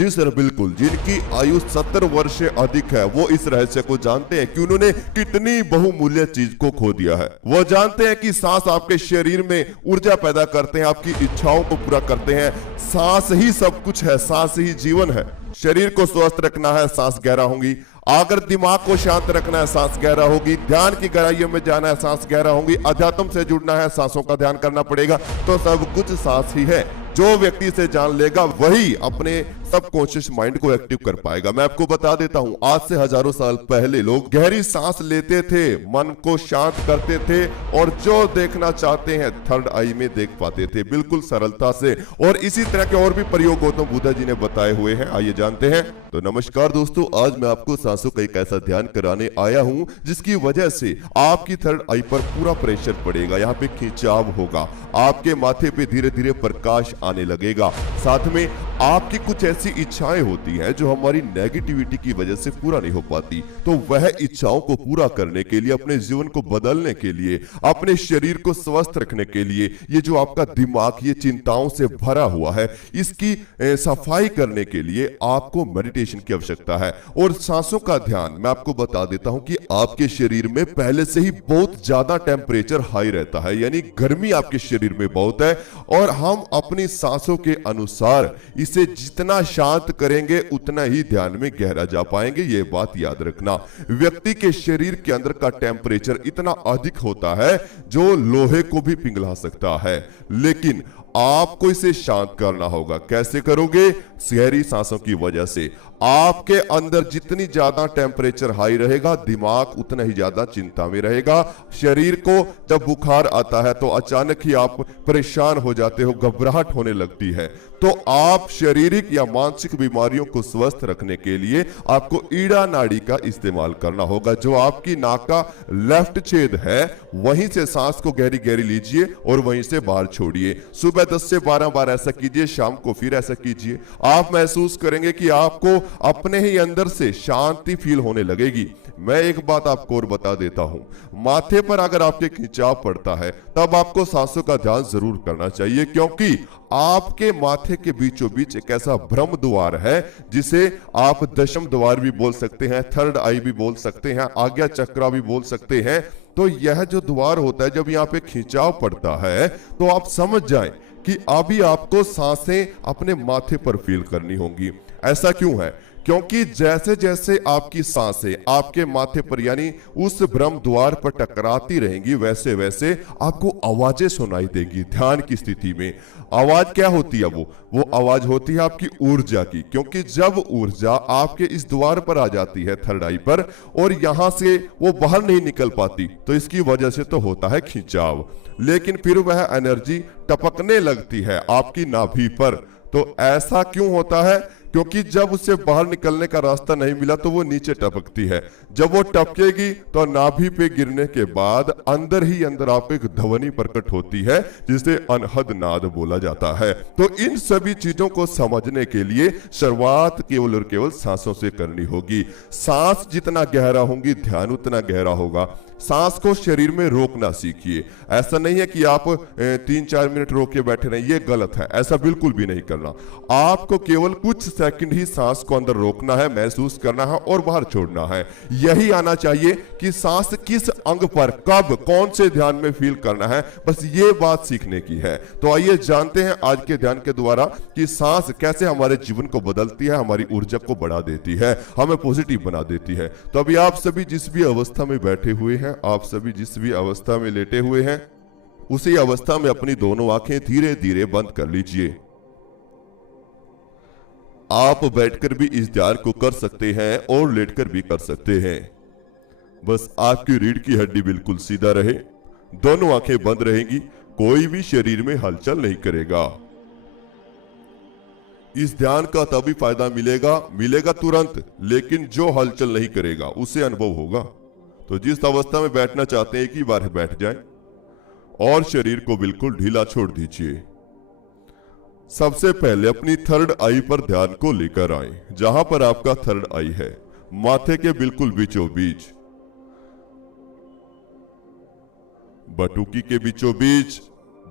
जी sir, बिल्कुल। जिनकी आयु 70 वर्ष से अधिक है वो इस रहस्य को जानते हैं कि उन्होंने कितनी बहुमूल्य चीज को खो दिया है। वो जानते हैं कि सांस आपके शरीर में ऊर्जा पैदा करते हैं, आपकी इच्छाओं को पूरा करते हैं। सांस ही सब कुछ है, सांस ही जीवन है। शरीर को स्वस्थ रखना है, सांस गहरा होंगी। अगर दिमाग को शांत रखना है, सांस गहरा होगी। ध्यान की गहराइयों में जाना है, सांस गहरा होगी। अध्यात्म से जुड़ना है, सांसों का ध्यान करना पड़ेगा। तो सब कुछ सांस ही है। जो व्यक्ति इसे जान लेगा वही अपने सबकॉन्शियस माइंड को एक्टिव कर पाएगा। मैं आपको बता देता हूं, आज से हजारों साल पहले लोग गहरी सांस लेते थे, मन को शांत करते थे और जो देखना चाहते हैं थर्ड आई में देख पाते थे, बिल्कुल सरलता से। और इसी तरह के और भी प्रयोग गौतम बुद्ध जी ने बताए हुए हैं, आइए जानते हैं। तो नमस्कार दोस्तों, आज मैं आपको सांसों का एक ऐसा ध्यान कराने आया हूं जिसकी वजह से आपकी थर्ड आई पर पूरा प्रेशर पड़ेगा। यहाँ पे खिंचाव होगा, आपके माथे पे धीरे धीरे प्रकाश आने लगेगा। साथ में आपकी कुछ ऐसी इच्छाएं होती हैं जो हमारी नेगेटिविटी की वजह से पूरा नहीं हो पाती, तो वह इच्छाओं को पूरा करने के लिए, अपने जीवन को बदलने के लिए, अपने शरीर को स्वस्थ रखने के लिए, ये जो आपका दिमाग ये चिंताओं से भरा हुआ है, इसकी सफाई करने के लिए आपको मेडिटेशन की आवश्यकता है। और सांसों का ध्यान मैं आपको बता देता हूं कि आपके शरीर में पहले से ही बहुत ज्यादा टेम्परेचर हाई रहता है, यानी गर्मी आपके शरीर में बहुत है। और हम अपनी सांसों के अनुसार इसे जितना शांत करेंगे उतना ही ध्यान में गहरा जा पाएंगे। ये बात याद रखना। व्यक्ति के शरीर के अंदर का टेम्परेचर इतना अधिक होता है जो लोहे को भी पिघला सकता है, लेकिन आपको इसे शांत करना होगा। कैसे करोगे? गहरी सांसों की वजह से। आपके अंदर जितनी ज्यादा टेम्परेचर हाई रहेगा, दिमाग उतना ही ज्यादा चिंता में रहेगा। शरीर को जब बुखार आता है तो अचानक ही आप परेशान हो जाते हो, घबराहट होने लगती है। तो आप शारीरिक या मानसिक बीमारियों को स्वस्थ रखने के लिए आपको ईड़ा नाड़ी का इस्तेमाल करना होगा। जो आपकी नाक का लेफ्ट छेद है, वहीं से सांस को गहरी गहरी लीजिए और वहीं से बाहर छोड़िए। सुबह 10 से 12 बार ऐसा कीजिए, शाम को फिर ऐसा कीजिए। आप महसूस करेंगे कि आपको अपने ही अंदर से शांति फील होने लगेगी। मैं एक बात आपको और बता देता हूं, माथे पर अगर आपके खिंचाव पड़ता है तब आपको सांसों का ध्यान जरूर करना चाहिए, क्योंकि आपके माथे के बीचों बीच एक ऐसा ब्रह्म द्वार है जिसे आप दशम द्वार भी बोल सकते हैं, थर्ड आई भी बोल सकते हैं, आज्ञा चक्रा भी बोल सकते हैं। तो यह जो द्वार होता है, जब यहाँ पे खिंचाव पड़ता है तो आप समझ जाएं कि अभी आपको सांसें अपने माथे पर फील करनी होंगी। ऐसा क्यों है? क्योंकि जैसे जैसे आपकी सांसें आपके माथे पर यानी उस ब्रह्म द्वार पर टकराती रहेंगी, वैसे वैसे आपको आवाजें सुनाई देगी। ध्यान की स्थिति में आवाज क्या होती है? वो आवाज होती है आपकी ऊर्जा की, क्योंकि जब ऊर्जा आपके इस द्वार पर आ जाती है थर्ड आई पर और यहां से वो बाहर नहीं निकल पाती, तो इसकी वजह से तो होता है खिंचाव। लेकिन फिर वह एनर्जी टपकने लगती है आपकी नाभि पर। तो ऐसा क्यों होता है? क्योंकि जब उसे बाहर निकलने का रास्ता नहीं मिला तो वो नीचे टपकती है। जब वो टपकेगी तो नाभि पे गिरने के बाद अंदर ही अंदर आपको एक ध्वनि प्रकट होती है जिसे अनहद नाद बोला जाता है। तो इन सभी चीजों को समझने के लिए शुरुआत केवल और केवल सांसों से करनी होगी। सांस जितना गहरा होंगी, ध्यान उतना गहरा होगा। सांस को शरीर में रोकना सीखिए। ऐसा नहीं है कि आप 3-4 मिनट रोक के बैठे रहें, ये गलत है। ऐसा बिल्कुल भी नहीं करना। आपको केवल कुछ सेकंड ही सांस को अंदर रोकना है, महसूस करना है और बाहर छोड़ना है। यही आना चाहिए कि सांस किस अंग पर, कब, कौन से ध्यान में फील करना है, बस ये बात सीखने की है। तो आइए जानते हैं आज के ध्यान के द्वारा कि सांस कैसे हमारे जीवन को बदलती है, हमारी ऊर्जा को बढ़ा देती है, हमें पॉजिटिव बना देती है। तो अभी आप सभी जिस भी अवस्था में बैठे हुए हैं, आप सभी जिस भी अवस्था में लेटे हुए हैं, उसी अवस्था में अपनी दोनों आंखें धीरे धीरे बंद कर लीजिए। आप बैठकर भी इस ध्यान को कर सकते हैं और लेटकर भी कर सकते हैं। बस आपकी रीढ़ की हड्डी बिल्कुल सीधा रहे, दोनों आंखें बंद रहेंगी, कोई भी शरीर में हलचल नहीं करेगा। इस ध्यान का तभी फायदा मिलेगा तुरंत, लेकिन जो हलचल नहीं करेगा उसे अनुभव होगा। तो जिस अवस्था में बैठना चाहते हैं एक ही बार बैठ जाएं और शरीर को बिल्कुल ढीला छोड़ दीजिए। सबसे पहले अपनी थर्ड आई पर ध्यान को लेकर आए। जहां पर आपका थर्ड आई है, माथे के बिल्कुल बीचों बीच, बटुकी के बीचों बीच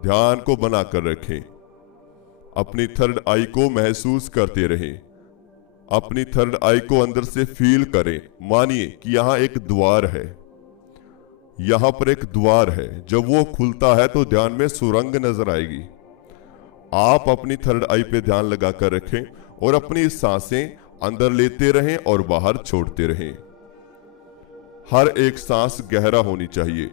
ध्यान को बनाकर रखें। अपनी थर्ड आई को महसूस करते रहें। अपनी थर्ड आई को अंदर से फील करें। मानिए कि यहाँ एक द्वार है, यहाँ पर एक द्वार है। जब वो खुलता है तो ध्यान में सुरंग नजर आएगी। आप अपनी थर्ड आई पे ध्यान लगाकर रखें और अपनी सांसें अंदर लेते रहें और बाहर छोड़ते रहें। हर एक सांस गहरा होनी चाहिए।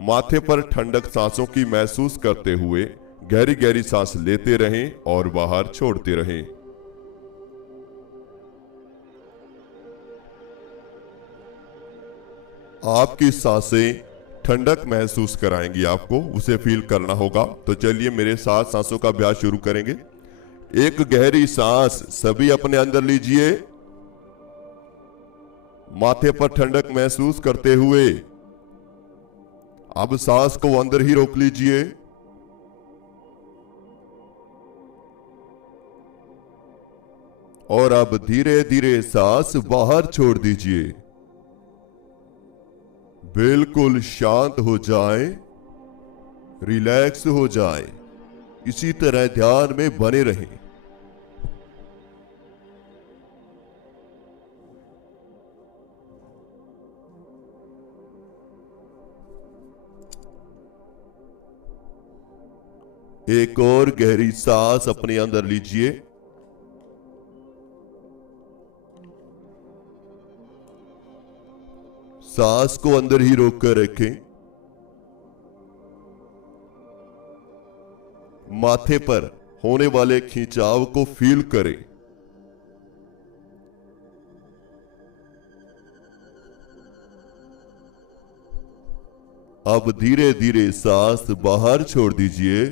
माथे पर ठंडक सांसों की महसूस करते हुए गहरी गहरी सांस लेते रहें और बाहर छोड़ते रहें। आपकी सांसें ठंडक महसूस कराएंगी, आपको उसे फील करना होगा। तो चलिए मेरे साथ सांसों का अभ्यास शुरू करेंगे। एक गहरी सांस सभी अपने अंदर लीजिए, माथे पर ठंडक महसूस करते हुए। अब सांस को अंदर ही रोक लीजिए और अब धीरे धीरे सांस बाहर छोड़ दीजिए। बिल्कुल शांत हो जाएं, रिलैक्स हो जाएं। इसी तरह ध्यान में बने रहें। एक और गहरी सांस अपने अंदर लीजिए। सांस को अंदर ही रोक कर रखें। माथे पर होने वाले खिंचाव को फील करें। अब धीरे धीरे सांस बाहर छोड़ दीजिए।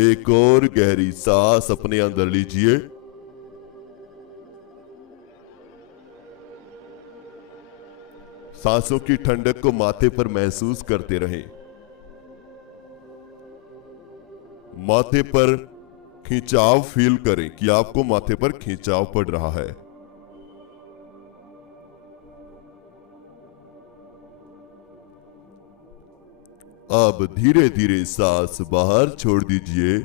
एक और गहरी सांस अपने अंदर लीजिए। सांसों की ठंडक को माथे पर महसूस करते रहें। माथे पर खिंचाव फील करें कि आपको माथे पर खिंचाव पड़ रहा है। अब धीरे धीरे सांस बाहर छोड़ दीजिए।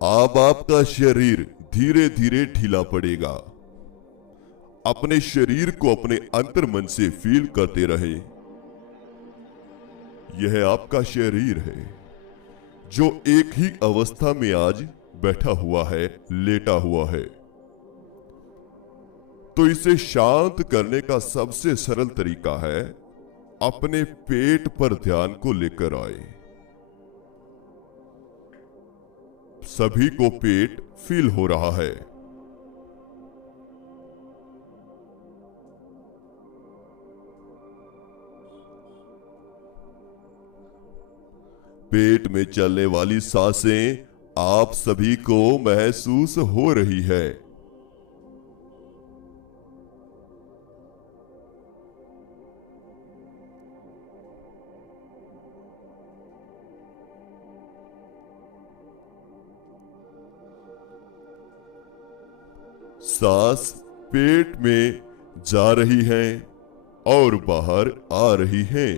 अब आपका शरीर धीरे धीरे ढीला पड़ेगा। अपने शरीर को अपने अंतर्मन से फील करते रहे। यह आपका शरीर है जो एक ही अवस्था में आज बैठा हुआ है, लेटा हुआ है। तो इसे शांत करने का सबसे सरल तरीका है अपने पेट पर ध्यान को लेकर आए। सभी को पेट फील हो रहा है। पेट में चलने वाली सांसें आप सभी को महसूस हो रही है। सांस पेट में जा रही है और बाहर आ रही है।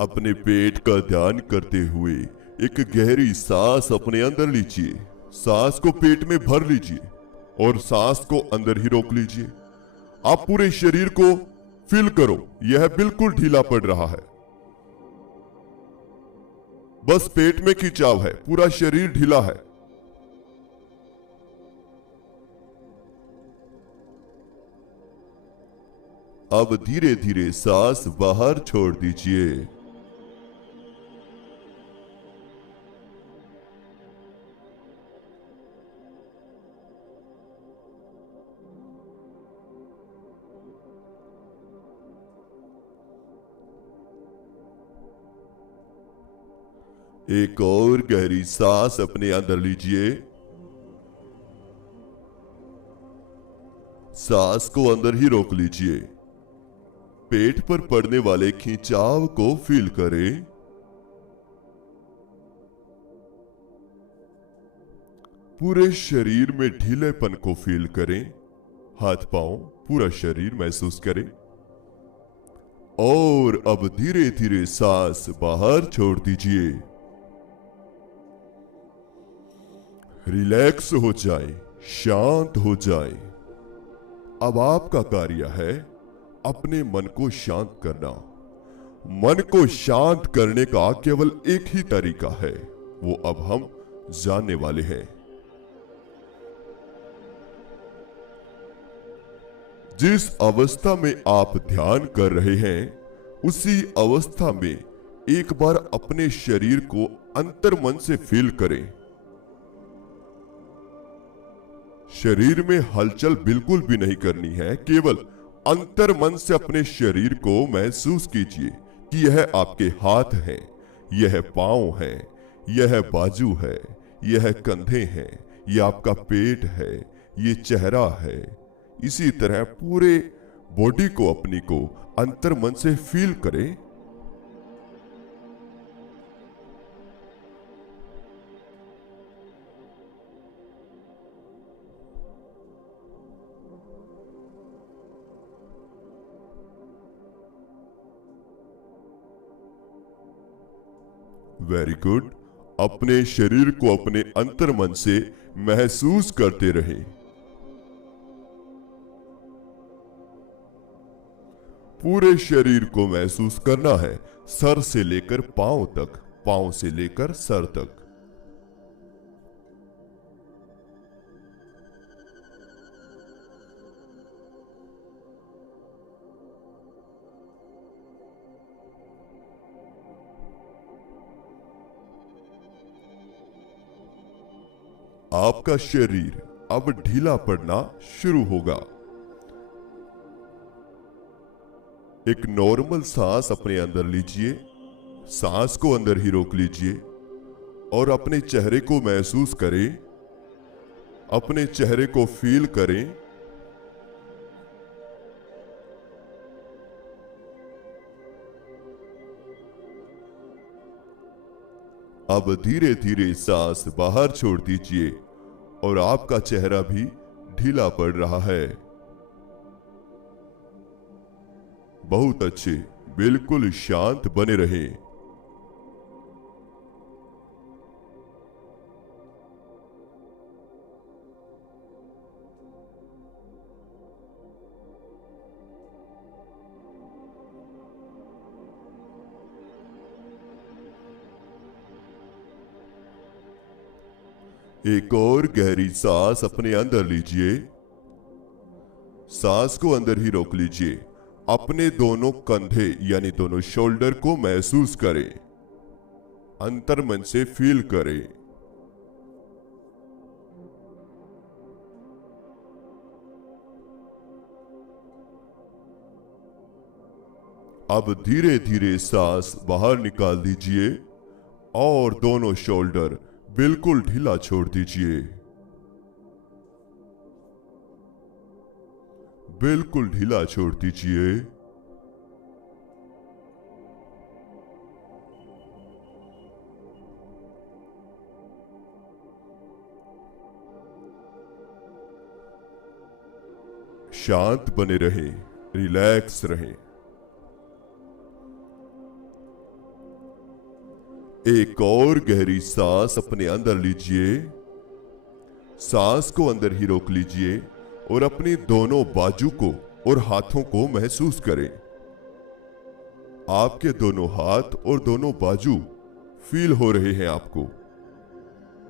अपने पेट का ध्यान करते हुए एक गहरी सांस अपने अंदर लीजिए। सांस को पेट में भर लीजिए और सांस को अंदर ही रोक लीजिए। आप पूरे शरीर को फील करो, यह बिल्कुल ढीला पड़ रहा है। बस पेट में खिंचाव है, पूरा शरीर ढीला है। अब धीरे धीरे सांस बाहर छोड़ दीजिए। एक और गहरी सांस अपने अंदर लीजिए। सांस को अंदर ही रोक लीजिए। पेट पर पड़ने वाले खिंचाव को फील करें। पूरे शरीर में ढीलेपन को फील करें। हाथ पांव पूरा शरीर महसूस करें। और अब धीरे धीरे सांस बाहर छोड़ दीजिए। रिलैक्स हो जाए, शांत हो जाए। अब आपका कार्य है अपने मन को शांत करना। मन को शांत करने का केवल एक ही तरीका है, वो अब हम जानने वाले हैं। जिस अवस्था में आप ध्यान कर रहे हैं, उसी अवस्था में एक बार अपने शरीर को अंतर्मन से फील करें। शरीर में हलचल बिल्कुल भी नहीं करनी है, केवल अंतर्मन से अपने शरीर को महसूस कीजिए कि यह आपके हाथ हैं, यह पांव हैं, यह बाजू है, यह कंधे हैं, यह आपका पेट है, ये चेहरा है। इसी तरह पूरे बॉडी को अपनी को अंतर्मन से फील करें। Very good. अपने शरीर को अपने अंतर्मन से महसूस करते रहें। पूरे शरीर को महसूस करना है, सर से लेकर पांव तक, पांव से लेकर सर तक। आपका शरीर अब ढीला पड़ना शुरू होगा। एक नॉर्मल सांस अपने अंदर लीजिए। सांस को अंदर ही रोक लीजिए और अपने चेहरे को महसूस करें। अपने चेहरे को फील करें। अब धीरे धीरे सांस बाहर छोड़ दीजिए और आपका चेहरा भी ढीला पड़ रहा है। बहुत अच्छे, बिल्कुल शांत बने रहें। एक और गहरी सांस अपने अंदर लीजिए। सांस को अंदर ही रोक लीजिए। अपने दोनों कंधे यानी दोनों शोल्डर को महसूस करें। अंतर्मन से फील करें। अब धीरे धीरे सांस बाहर निकाल दीजिए और दोनों शोल्डर बिल्कुल ढीला छोड़ दीजिए। बिल्कुल ढीला छोड़ दीजिए। शांत बने रहें, रिलैक्स रहें। एक और गहरी सांस अपने अंदर लीजिए। सांस को अंदर ही रोक लीजिए और अपनी दोनों बाजू को और हाथों को महसूस करें। आपके दोनों हाथ और दोनों बाजू फील हो रहे हैं, आपको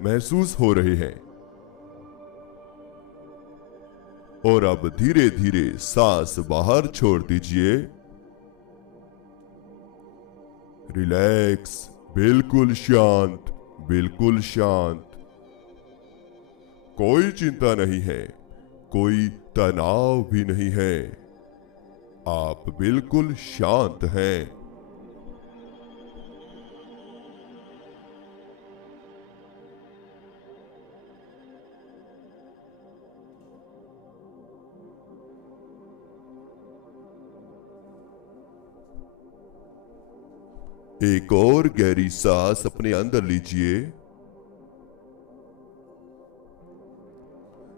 महसूस हो रहे हैं। और अब धीरे धीरे सांस बाहर छोड़ दीजिए। रिलैक्स, बिल्कुल शांत, बिल्कुल शांत। कोई चिंता नहीं है, कोई तनाव भी नहीं है। आप बिल्कुल शांत हैं। एक और गहरी सांस अपने अंदर लीजिए।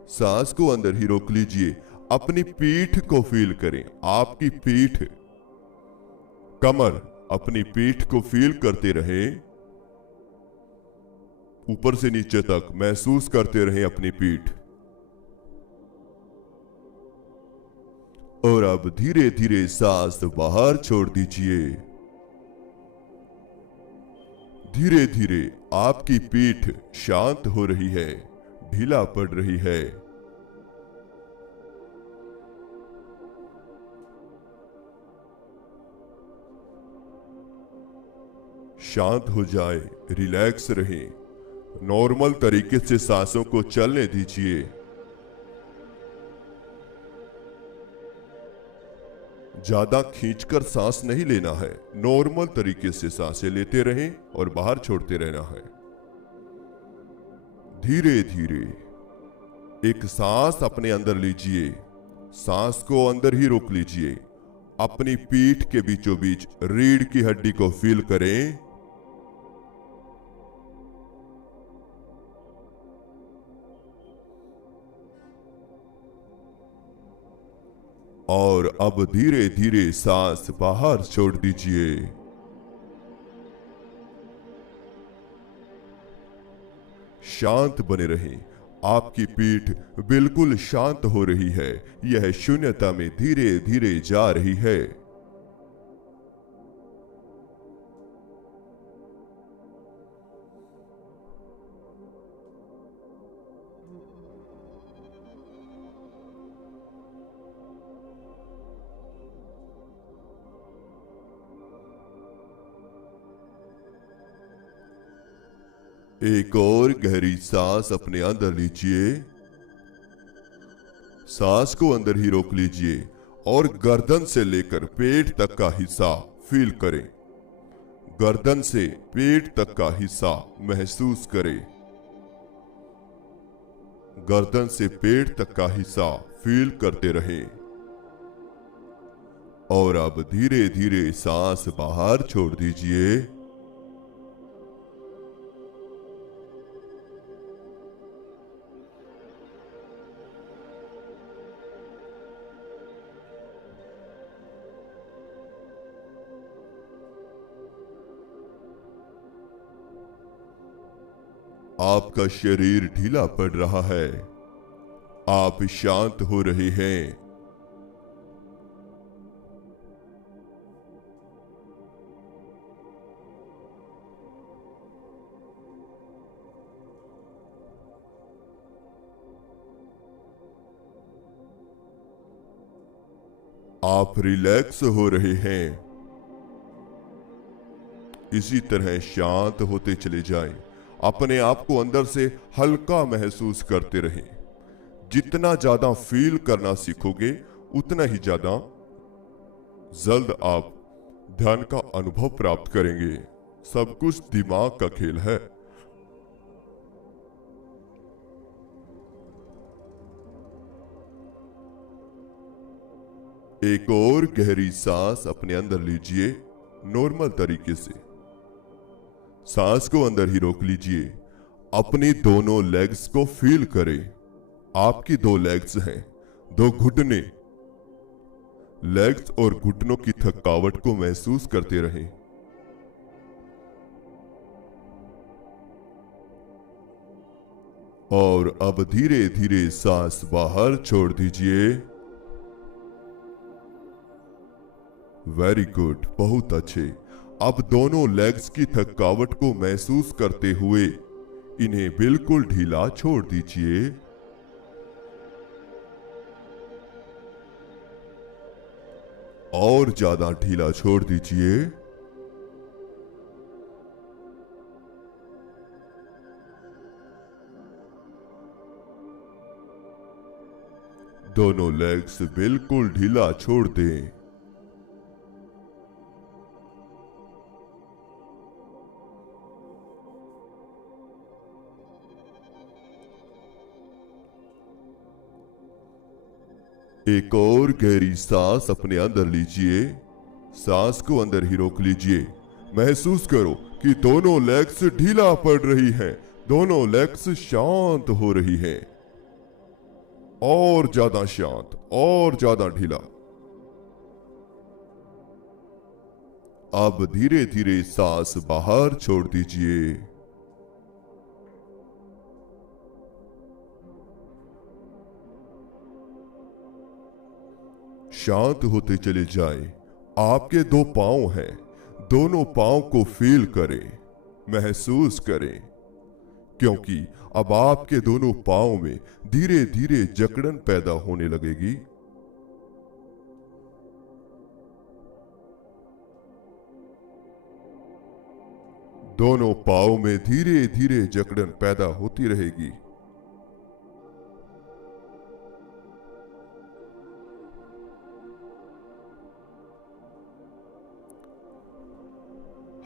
सांस को अंदर ही रोक लीजिए। अपनी पीठ को फील करें। आपकी पीठ, कमर, अपनी पीठ को फील करते रहें। ऊपर से नीचे तक महसूस करते रहें अपनी पीठ। और अब धीरे धीरे सांस बाहर छोड़ दीजिए। धीरे धीरे आपकी पीठ शांत हो रही है, ढीला पड़ रही है। शांत हो जाए, रिलैक्स रहे। नॉर्मल तरीके से सांसों को चलने दीजिए। ज्यादा खींचकर सांस नहीं लेना है। नॉर्मल तरीके से सांसें लेते रहें और बाहर छोड़ते रहना है। धीरे धीरे एक सांस अपने अंदर लीजिए। सांस को अंदर ही रोक लीजिए। अपनी पीठ के बीचों बीच रीढ़ की हड्डी को फील करें। और अब धीरे धीरे सांस बाहर छोड़ दीजिए। शांत बने रहें। आपकी पीठ बिल्कुल शांत हो रही है। यह शून्यता में धीरे धीरे जा रही है। एक और गहरी सांस अपने अंदर लीजिए। सांस को अंदर ही रोक लीजिए और गर्दन से लेकर पेट तक का हिस्सा फील करें। गर्दन से पेट तक का हिस्सा महसूस करें। गर्दन से पेट तक का हिस्सा फील करते रहें। और अब धीरे धीरे सांस बाहर छोड़ दीजिए। आपका शरीर ढीला पड़ रहा है। आप शांत हो रहे हैं। आप रिलैक्स हो रहे हैं। इसी तरह शांत होते चले जाएं। अपने आप को अंदर से हल्का महसूस करते रहें। जितना ज्यादा फील करना सीखोगे उतना ही ज्यादा जल्द आप ध्यान का अनुभव प्राप्त करेंगे। सब कुछ दिमाग का खेल है। एक और गहरी सांस अपने अंदर लीजिए। नॉर्मल तरीके से सांस को अंदर ही रोक लीजिए। अपनी दोनों लेग्स को फील करें। आपकी दो लेग्स हैं, दो घुटने। लेग्स और घुटनों की थकावट को महसूस करते रहें। और अब धीरे धीरे सांस बाहर छोड़ दीजिए। वेरी गुड, बहुत अच्छे। अब दोनों लेग्स की थकावट को महसूस करते हुए इन्हें बिल्कुल ढीला छोड़ दीजिए। और ज्यादा ढीला छोड़ दीजिए। दोनों लेग्स बिल्कुल ढीला छोड़ दें। एक और गहरी सांस अपने अंदर लीजिए। सांस को अंदर ही रोक लीजिए। महसूस करो कि दोनों लेग्स ढीला पड़ रही हैं, दोनों लेग्स शांत हो रही हैं, और ज्यादा शांत, और ज्यादा ढीला। अब धीरे धीरे सांस बाहर छोड़ दीजिए। शांत होते चले जाएं। आपके दो पांव हैं, दोनों पांव को फील करें, महसूस करें, क्योंकि अब आपके दोनों पांव में धीरे धीरे जकड़न पैदा होने लगेगी। दोनों पांव में धीरे धीरे जकड़न पैदा होती रहेगी।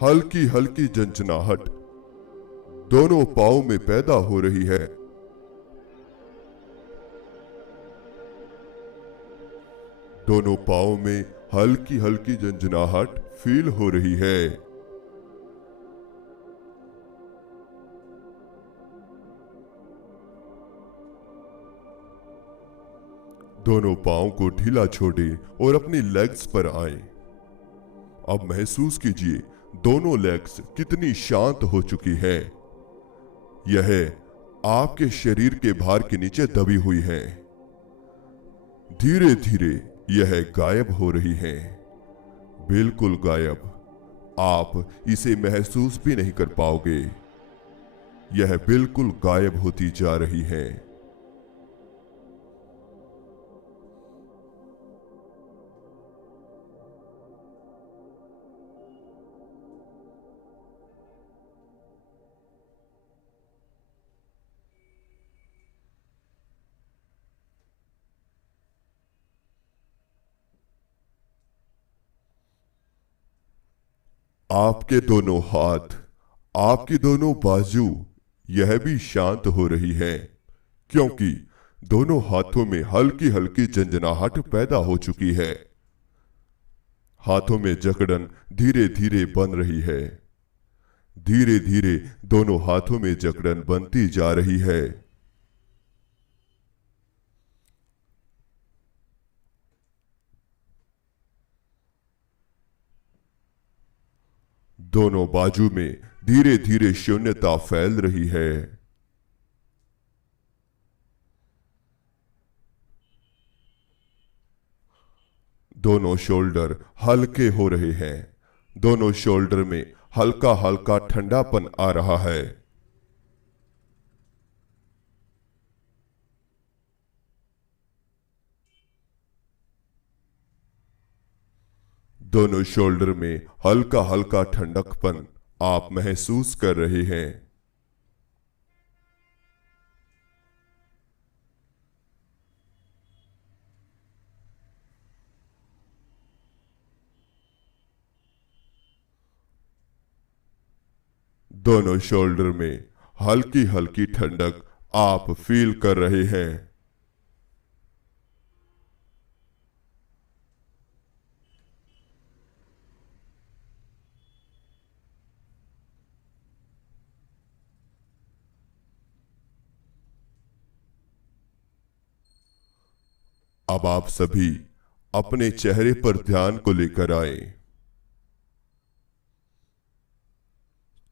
हल्की हल्की झंझनाहट दोनों पांव में पैदा हो रही है। दोनों पांव में हल्की हल्की झंझनाहट फील हो रही है। दोनों पांव को ढीला छोड़ें और अपनी लेग्स पर आएं। अब महसूस कीजिए दोनों लेग्स कितनी शांत हो चुकी है। यह आपके शरीर के भार के नीचे दबी हुई है। धीरे धीरे यह गायब हो रही है, बिल्कुल गायब। आप इसे महसूस भी नहीं कर पाओगे। यह बिल्कुल गायब होती जा रही है। आपके दोनों हाथ, आपकी दोनों बाजू, यह भी शांत हो रही है, क्योंकि दोनों हाथों में हल्की हल्की झंझनाहट पैदा हो चुकी है। हाथों में जकड़न धीरे धीरे बन रही है। धीरे धीरे दोनों हाथों में जकड़न बनती जा रही है। दोनों बाजू में धीरे धीरे शून्यता फैल रही है। दोनों शोल्डर हल्के हो रहे हैं। दोनों शोल्डर में हल्का हल्का ठंडापन आ रहा है। दोनों शोल्डर में हल्का हल्का ठंडकपन आप महसूस कर रहे हैं। दोनों शोल्डर में हल्की हल्की ठंडक आप फील कर रहे हैं। अब आप सभी अपने चेहरे पर ध्यान को लेकर आए।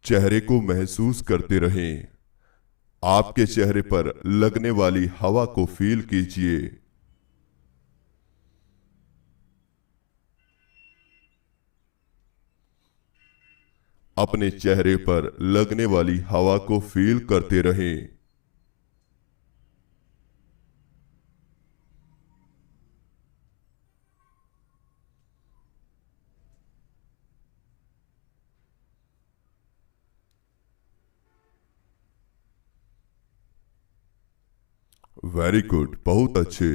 चेहरे को महसूस करते रहें। आपके चेहरे पर लगने वाली हवा को फील कीजिए। अपने चेहरे पर लगने वाली हवा को फील करते रहें। वेरी गुड, बहुत अच्छे।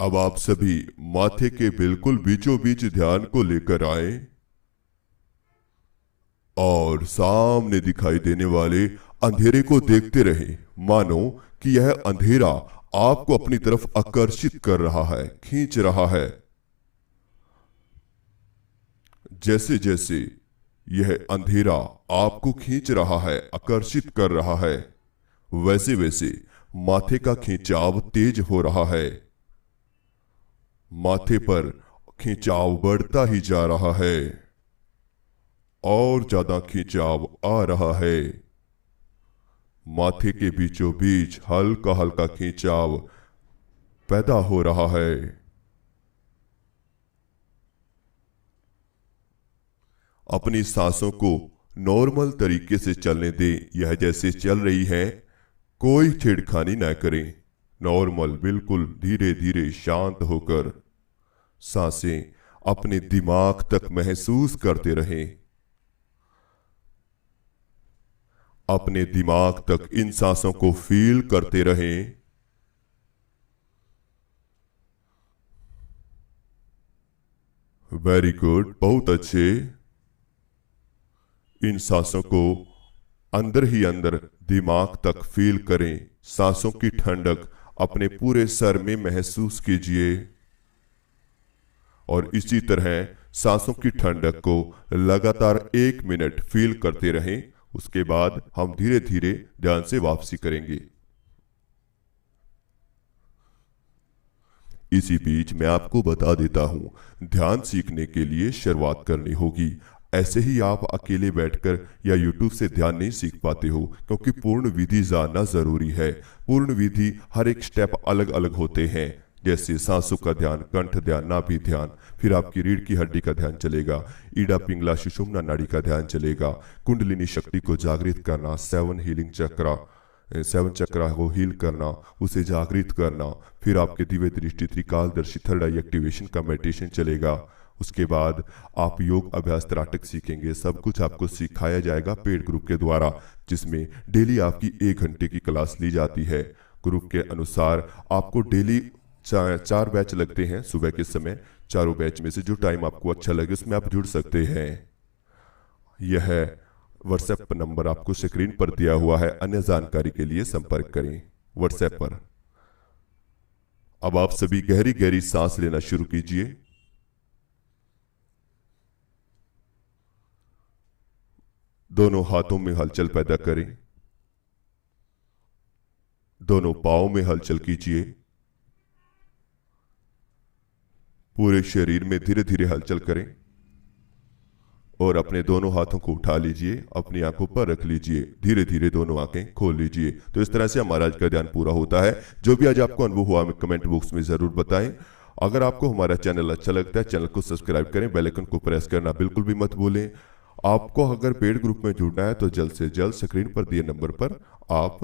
अब आप सभी माथे के बिल्कुल बीचों बीच ध्यान को लेकर आए और सामने दिखाई देने वाले अंधेरे को देखते रहें, मानो कि यह अंधेरा आपको अपनी तरफ आकर्षित कर रहा है, खींच रहा है। जैसे जैसे यह अंधेरा आपको खींच रहा है, आकर्षित कर रहा है, वैसे वैसे माथे का खिंचाव तेज हो रहा है। माथे पर खिंचाव बढ़ता ही जा रहा है और ज्यादा खिंचाव आ रहा है। माथे के बीचों बीच हल्का हल्का खिंचाव पैदा हो रहा है। अपनी सांसों को नॉर्मल तरीके से चलने दें। यह जैसे चल रही है, कोई छेड़खानी ना करें। नॉर्मल, बिल्कुल धीरे धीरे शांत होकर सांसें अपने दिमाग तक महसूस करते रहें। अपने दिमाग तक इन सांसों को फील करते रहें। वेरी गुड, बहुत अच्छे। इन सांसों को अंदर ही अंदर दिमाग तक फील करें। सांसों की ठंडक अपने पूरे सर में महसूस कीजिए और इसी तरह सांसों की ठंडक को लगातार 1 मिनट फील करते रहें। उसके बाद हम धीरे धीरे ध्यान से वापसी करेंगे। इसी बीच मैं आपको बता देता हूं, ध्यान सीखने के लिए शुरुआत करनी होगी। ऐसे ही आप अकेले बैठकर या YouTube से ध्यान नहीं सीख पाते हो, क्योंकि पूर्ण विधि जानना जरूरी है। पूर्ण विधि हर एक स्टेप अलग अलग होते हैं, जैसे सांसों का ध्यान, कंठ ध्यान, नाभि ध्यान, फिर आपकी रीढ़ की हड्डी का ध्यान चलेगा, ईड़ा पिंगला सुषुम्ना नाड़ी का ध्यान चलेगा, कुंडलिनी शक्ति को जागृत करना, 7 हीलिंग चक्रा, 7 चक्रा को हील करना, उसे जागृत करना, फिर आपके दिव्य दृष्टि, त्रिकालदर्शी, थर्ड आई एक्टिवेशन का मेडिटेशन चलेगा। उसके बाद आप योग अभ्यास त्राटक सीखेंगे। सब कुछ आपको सिखाया जाएगा पेड ग्रुप के द्वारा, जिसमें डेली आपकी 1 घंटे की क्लास ली जाती है। ग्रुप के अनुसार आपको डेली 4 बैच लगते हैं सुबह के समय। चारों बैच में से जो टाइम आपको अच्छा लगे उसमें आप जुड़ सकते हैं। यह व्हाट्सएप नंबर आपको स्क्रीन पर दिया हुआ है। अन्य जानकारी के लिए संपर्क करें व्हाट्सएप पर। अब आप सभी गहरी गहरी सांस लेना शुरू कीजिए। दोनों हाथों में हलचल पैदा करें। दोनों पांवों में हलचल कीजिए। पूरे शरीर में धीरे धीरे हलचल करें और अपने दोनों हाथों को उठा लीजिए, अपनी आंखों पर रख लीजिए, धीरे धीरे दोनों आंखें खोल लीजिए। तो इस तरह से हमारा आज का ध्यान पूरा होता है। जो भी आज आपको अनुभव हुआ हमें कमेंट बॉक्स में जरूर बताएं। अगर आपको हमारा चैनल अच्छा लगता है, चैनल को सब्सक्राइब करें, बेल आइकन को प्रेस करना बिल्कुल भी मत भूलें। आपको अगर पेड ग्रुप में जुड़ना है तो जल्द से जल्द स्क्रीन पर दिए नंबर पर आप